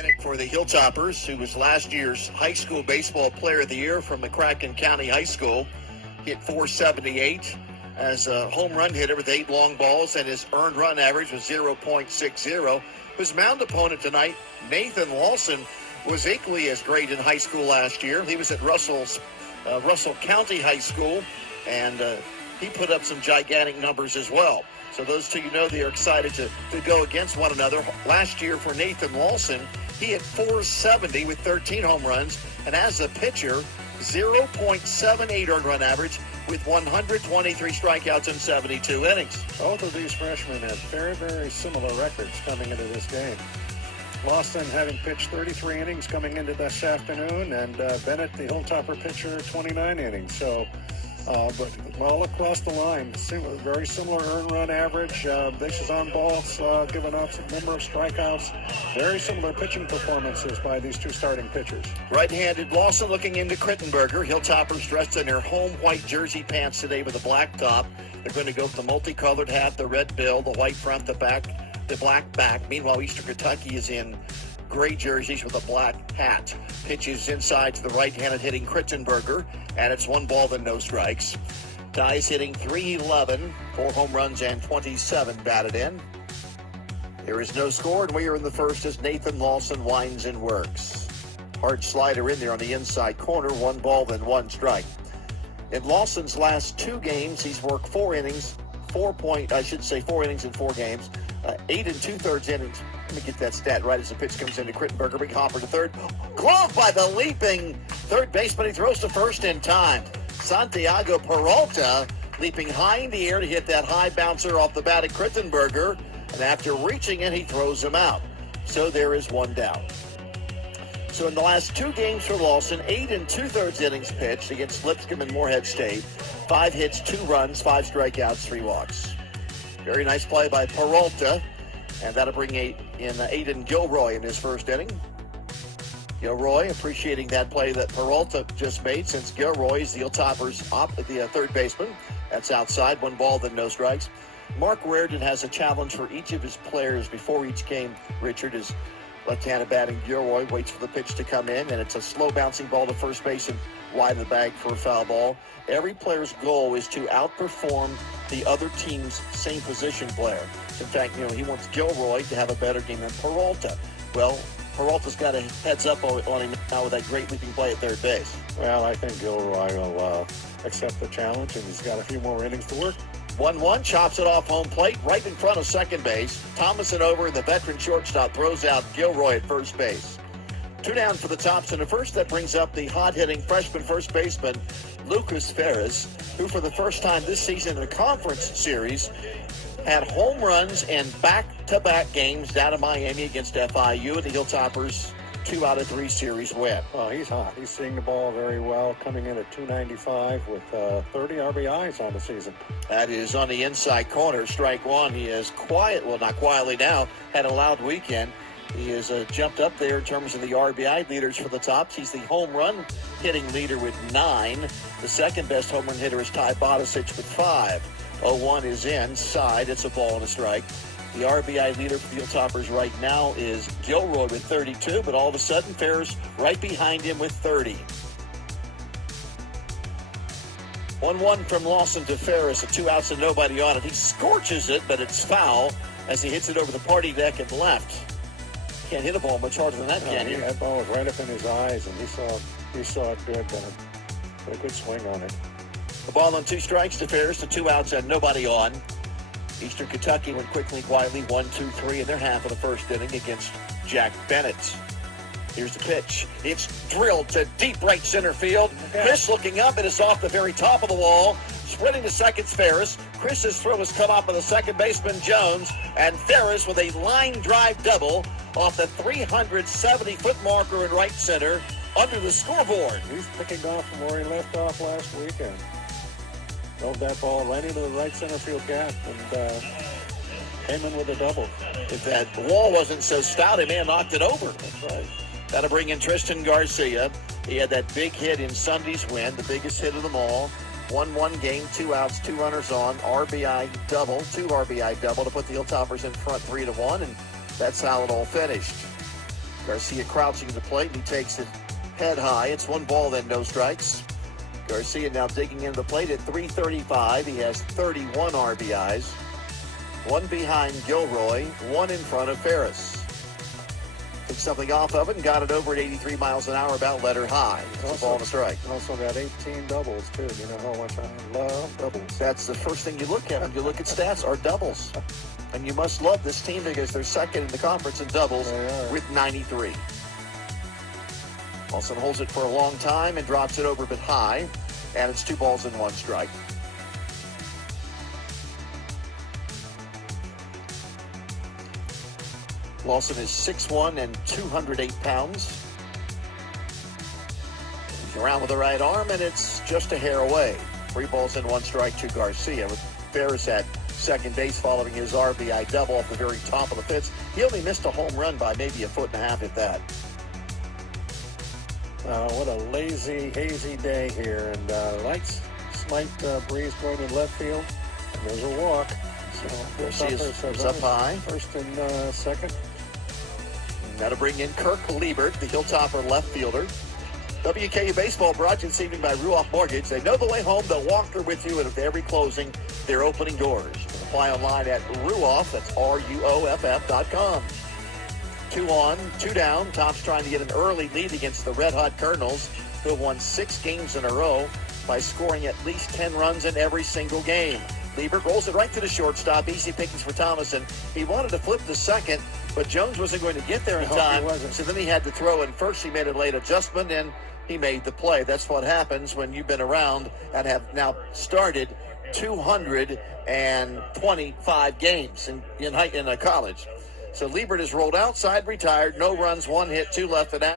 Bennett for the Hilltoppers, who was last year's high school baseball player of the year from McCracken County High School, hit .478 as a home run hitter with 8 long balls, and his earned run average was 0.60. His mound opponent tonight, Nathan Lawson, was equally as great in high school last year. He was at Russell County High School, and he put up some gigantic numbers as well. So those two, they are excited to go against one another. Last year for Nathan Lawson, he hit .470 with 13 home runs, and as a pitcher, 0.78 earned run average with 123 strikeouts in 72 innings. Both of these freshmen have very, very similar records coming into this game. Lawson having pitched 33 innings coming into this afternoon, and Bennett, the Hilltopper pitcher, 29 innings. So, but all across the line, very similar earned run average, bases on balls given up, a number of strikeouts. Very similar pitching performances by these two starting pitchers. Right-handed Lawson looking into Crittenberger. Hilltoppers dressed in their home white jersey pants today with a black top. They're going to go with the multicolored hat, the red bill, the white front, the black back. Meanwhile, Eastern Kentucky is in gray jerseys with a black hat. Pitches inside to the right-handed hitting Crittenberger, and it's 1 ball and no strikes. Ty's hitting .311, 4 home runs and 27 batted in. There is no score, and we are in the first as Nathan Lawson winds and works. Hard slider in there on the inside corner, 1 ball and 1 strike. In Lawson's last 2 games, he's worked 4 innings, 4 innings in 4 games, 8 2/3 innings. Let me get that stat right as the pitch comes into Crittenberger. Big hopper to third. Glove by the leaping third baseman. He throws to first in time. Santiago Peralta leaping high in the air to hit that high bouncer off the bat of Crittenberger. And after reaching it, he throws him out. So there is 1 down. So in the last 2 games for Lawson, 8 2/3 innings pitched against Lipscomb and Morehead State. 5 hits, 2 runs, 5 strikeouts, 3 walks. Very nice play by Peralta. And that'll bring Aiden Gilroy in his first inning. Gilroy appreciating that play that Peralta just made, since Gilroy is the Hilltoppers the third baseman. That's outside, 1 ball, then no strikes. Mark Reardon has a challenge for each of his players before each game. Richard is left-handed batting. Gilroy waits for the pitch to come in, and it's a slow bouncing ball to first base and wide of the bag for a foul ball. Every player's goal is to outperform the other team's same position player. In fact, he wants Gilroy to have a better game than Peralta. Well, Peralta's got a heads up on him now with that great leaping play at third base. Well, I think Gilroy will accept the challenge, and he's got a few more innings to work. 1-1, chops it off home plate, right in front of second base. Thomason over, and the veteran shortstop throws out Gilroy at first base. 2 down for the Tops in the first. That brings up the hot-hitting freshman first baseman, Lucas Ferris, who for the first time this season in a conference series had home runs in back-to-back games down in Miami against FIU, and the Hilltoppers 2 out of 3 series win. Oh, he's hot. He's seeing the ball very well, coming in at .295 with 30 RBIs on the season. That is on the inside corner, strike 1. He is not quietly now, had a loud weekend. He has jumped up there in terms of the RBI leaders for the Tops. He's the home run hitting leader with 9. The second best home run hitter is Ty Bodicic with 5. 0-1 is inside. It's a ball and a strike. The RBI leader for the Hilltoppers right now is Gilroy with 32, but all of a sudden Ferris right behind him with 30. 1-1 from Lawson to Ferris, 2 outs and nobody on it. He scorches it, but it's foul as he hits it over the party deck and left. Can't hit a ball much harder than that, can you? That ball was right up in his eyes, and he saw it good. A good swing on it. The ball on 2 strikes to Ferris, 2 outs and nobody on. Eastern Kentucky went quickly, quietly, 1-2-3 in their half of the first inning against Jack Bennett. Here's the pitch. It's drilled to deep right center field. Chris looking up, and it's off the very top of the wall. Spreading to second's Ferris. Chris's throw has come off of the second baseman Jones, and Ferris with a line drive double off the 370-foot marker in right center under the scoreboard. He's picking off from where he left off last weekend. Drove that ball right into the right center field gap and came in with a double. If that wall wasn't so stout, he may have knocked it over. That's right. That'll bring in Tristan Garcia. He had that big hit in Sunday's win, the biggest hit of them all. 1-1 game, 2 outs, 2 runners on, RBI double, 2 RBI double to put the Hilltoppers in front 3-1, and that's how it all finished. Garcia crouching to the plate, and he takes it head high. It's 1 ball, then no strikes. Garcia now digging into the plate at 335. He has 31 RBIs. 1 behind Gilroy, 1 in front of Ferris. Took something off of it and got it over at 83 miles an hour, about letter high. It's a ball and a strike. Also got 18 doubles, too. You know how much I love doubles. That's the first thing you look at when you look at stats, are doubles. And you must love this team because they're second in the conference in doubles with 93. Lawson holds it for a long time and drops it over a bit high. And it's 2 balls and 1 strike. Lawson is 6'1" and 208 pounds. He's around with the right arm, and it's just a hair away. 3 balls and 1 strike to Garcia, with Ferris at second base following his RBI double off the very top of the fifth. He only missed a home run by maybe 1.5 feet at that. What a lazy, hazy day here. And slight breeze going in left field. And there's a walk. So Garcia's up high. First and second. That'll bring in Kirk Liebert, the Hilltopper left fielder. WKU baseball brought to you this evening by Ruoff Mortgage. They know the way home. They'll walk through with you, and at every closing, they're opening doors. Apply online at Ruoff. That's RUOFF.com. 2 on, 2 down. Top's trying to get an early lead against the red-hot Cardinals, who have won 6 games in a row by scoring at least 10 runs in every single game. Liebert rolls it right to the shortstop. Easy pickings for Thomason. He wanted to flip the second, but Jones wasn't going to get there in time. So then he had to throw in first. He made a late adjustment, and he made the play. That's what happens when you've been around and have now started 225 games in college. So Liebert is rolled outside, retired. No runs, 1 hit, 2 left, and out.